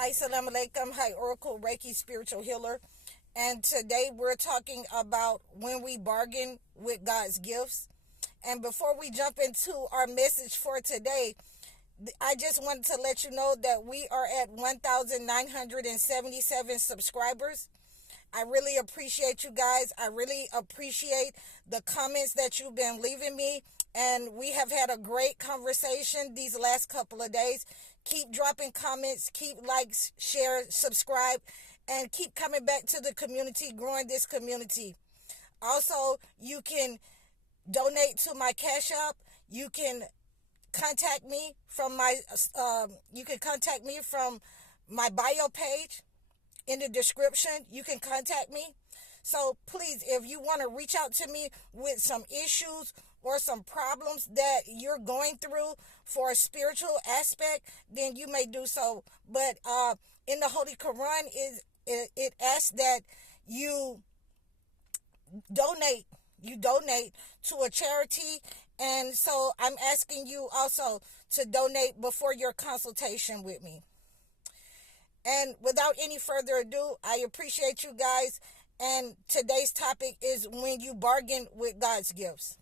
Assalamu alaikum. Hi, Oracle Reiki Spiritual Healer. And today we're talking about when we bargain with God's gifts. And before we jump into our message for today, I just wanted to let you know that we are at 1,977 subscribers. I really appreciate you guys. I really appreciate the comments that you've been leaving me. And we have had a great conversation these last couple of days. Keep dropping comments, keep likes, share, subscribe, and keep coming back to the community, growing this community. Also, you can donate to my Cash App. You can contact me from my bio page in the description. You can contact me. So please, if you want to reach out to me with some issues or some problems that you're going through for a spiritual aspect, then you may do so. But in the Holy Quran, it asks that you donate to a charity. And so I'm asking you also to donate before your consultation with me. And without any further ado, I appreciate you guys. And today's topic is when you bargain with God's gifts.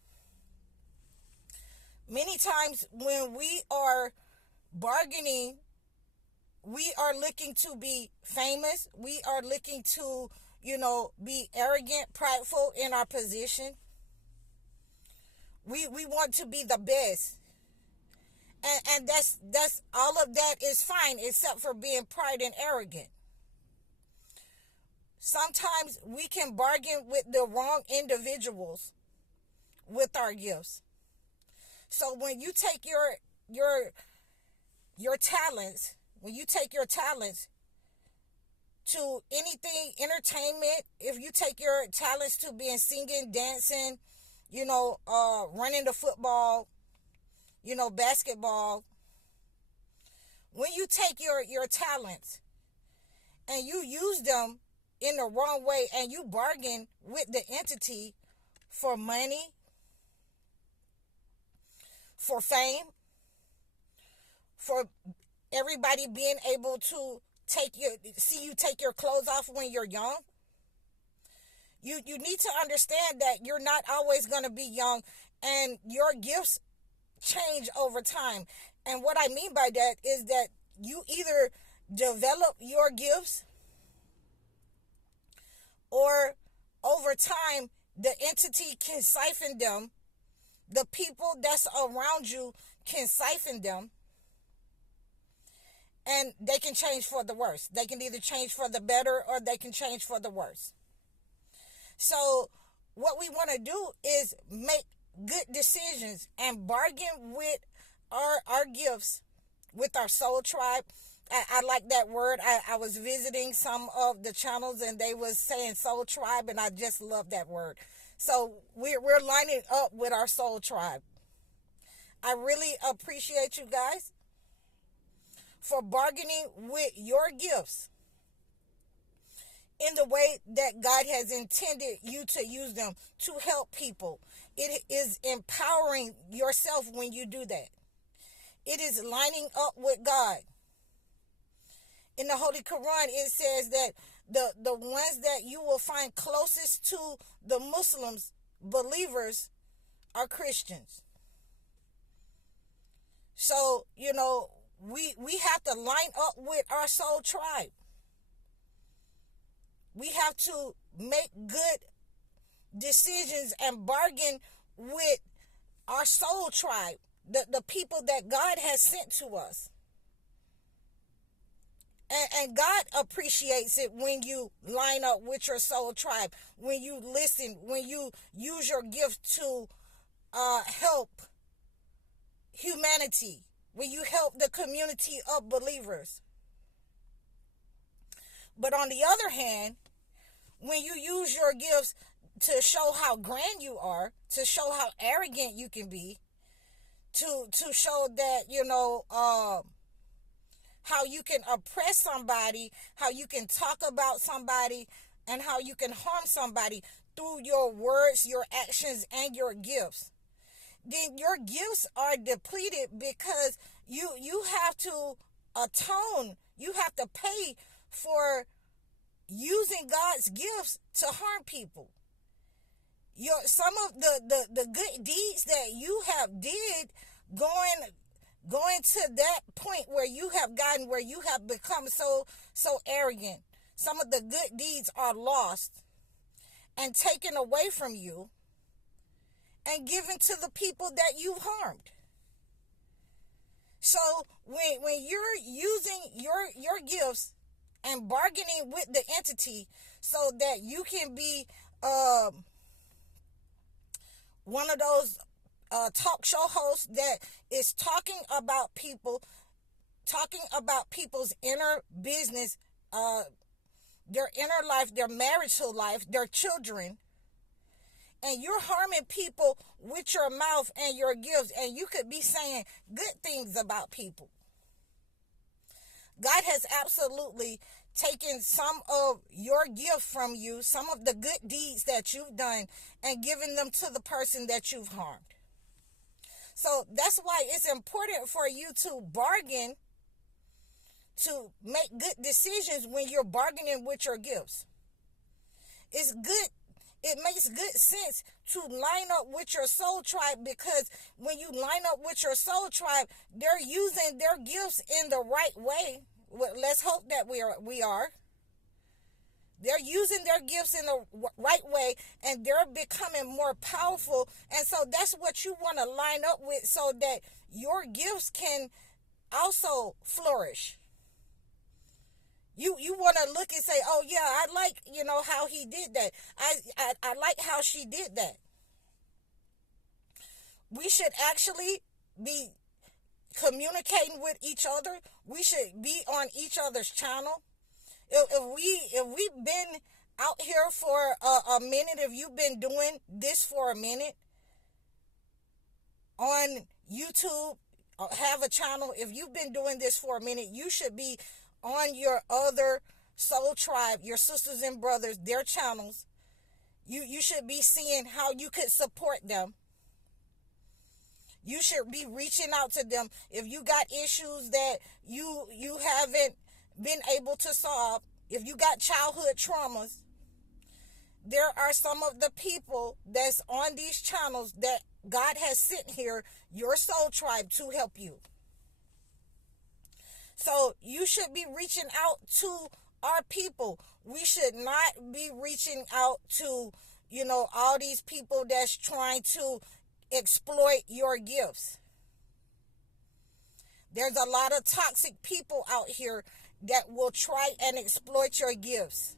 Many times when we are bargaining, we are looking to be famous. We are looking to, be arrogant, prideful in our position. We want to be the best. And that's all of that is fine except for being pride and arrogant. Sometimes we can bargain with the wrong individuals with our gifts. So when you take your talents, to anything, entertainment, if you take your talents to being singing, dancing, running the football, basketball, when you take your talents and you use them in the wrong way and you bargain with the entity for money, for fame, for everybody being able to see you take your clothes off when you're young, you need to understand that you're not always going to be young, and your gifts change over time. And what I mean by that is that you either develop your gifts, or over time the entity can siphon them. The people that's around you can siphon them, and they can change for the worse. They can either change for the better or they can change for the worse. So what we want to do is make good decisions and bargain with our gifts, with our soul tribe. I like that word. I was visiting some of the channels and they was saying soul tribe, and I just love that word. So we're lining up with our soul tribe. I really appreciate you guys for bargaining with your gifts in the way that God has intended you to use them to help people. It is empowering yourself when you do that. It is lining up with God. In the Holy Quran, it says that the ones that you will find closest to the Muslims, believers, are Christians. So, we have to line up with our soul tribe. We have to make good decisions and bargain with our soul tribe, the people that God has sent to us. And God appreciates it when you line up with your soul tribe, when you listen, when you use your gift to help humanity, when you help the community of believers. But on the other hand, when you use your gifts to show how grand you are, to show how arrogant you can be, to show that, how you can oppress somebody, how you can talk about somebody, and how you can harm somebody through your words, your actions, and your gifts, then your gifts are depleted, because you have to atone You have to pay for using God's gifts to harm people. Some of the good deeds that you have did going to that point where you have gotten, where you have become so arrogant. Some of the good deeds are lost and taken away from you and given to the people that you've harmed. So when you're using your gifts and bargaining with the entity so that you can be one of those talk show hosts that is talking about people's inner business, their inner life, their marital life, their children, and you're harming people with your mouth and your gifts, and you could be saying good things about people. God has absolutely taken some of your gift from you, some of the good deeds that you've done, and given them to the person that you've harmed. So that's why it's important for you to bargain, to make good decisions when you're bargaining with your gifts. It's good. It makes good sense to line up with your soul tribe, because when you line up with your soul tribe, they're using their gifts in the right way. Well, let's hope that we are. They're using their gifts in the right way, and they're becoming more powerful. And so that's what you want to line up with, so that your gifts can also flourish. You want to look and say, oh yeah, I like, how he did that. I like how she did that. We should actually be communicating with each other. We should be on each other's channel. If we've been out here for a minute, if you've been doing this for a minute on YouTube, have a channel. If you've been doing this for a minute, you should be on your other soul tribe, your sisters and brothers, their channels. You should be seeing how you could support them. You should be reaching out to them. If you got issues that you haven't been able to solve, if you got childhood traumas, there are some of the people that's on these channels that God has sent here, your soul tribe, to help you. So you should be reaching out to our people. We should not be reaching out to, all these people that's trying to exploit your gifts. There's a lot of toxic people out here that will try and exploit your gifts.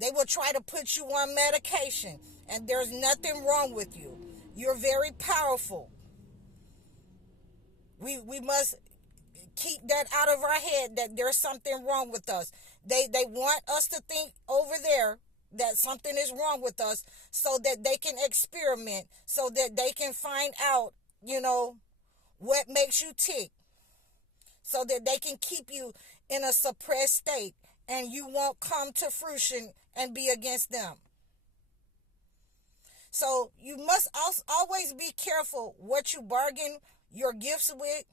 They will try to put you on medication, and there's nothing wrong with you. You're very powerful. We must keep that out of our head, that there's something wrong with us. They want us to think over there that something is wrong with us, so that they can experiment, so that they can find out, what makes you tick, so that they can keep you in a suppressed state and you won't come to fruition and be against them. So you must always be careful what you bargain your gifts with.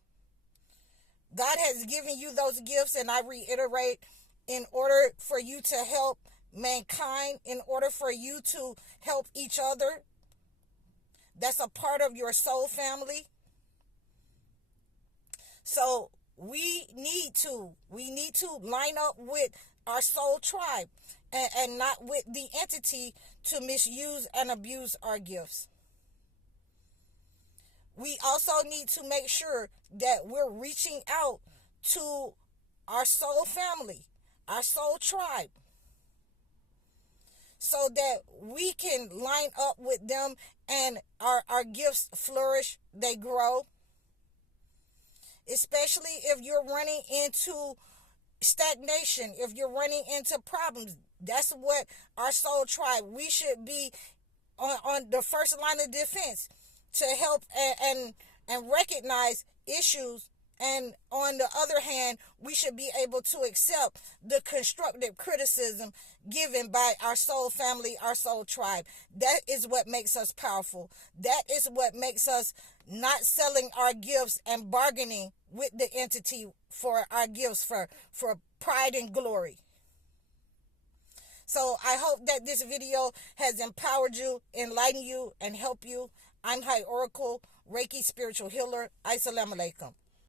God has given you those gifts, and I reiterate, in order for you to help mankind, in order for you to help each other. That's a part of your soul family. So we need to line up with our soul tribe, and not with the entity to misuse and abuse our gifts. We also need to make sure that we're reaching out to our soul family, our soul tribe, so that we can line up with them and our gifts flourish, they grow. Especially if you're running into stagnation, if you're running into problems. That's what our soul tribe, we should be on the first line of defense to help and recognize issues. And on the other hand, we should be able to accept the constructive criticism given by our soul family, our soul tribe. That is what makes us powerful. That is what makes us not selling our gifts and bargaining with the entity for our gifts, for pride and glory. So I hope that this video has empowered you, enlightened you, and helped you. I'm High Oracle, Reiki Spiritual Healer. Assalamu alaikum.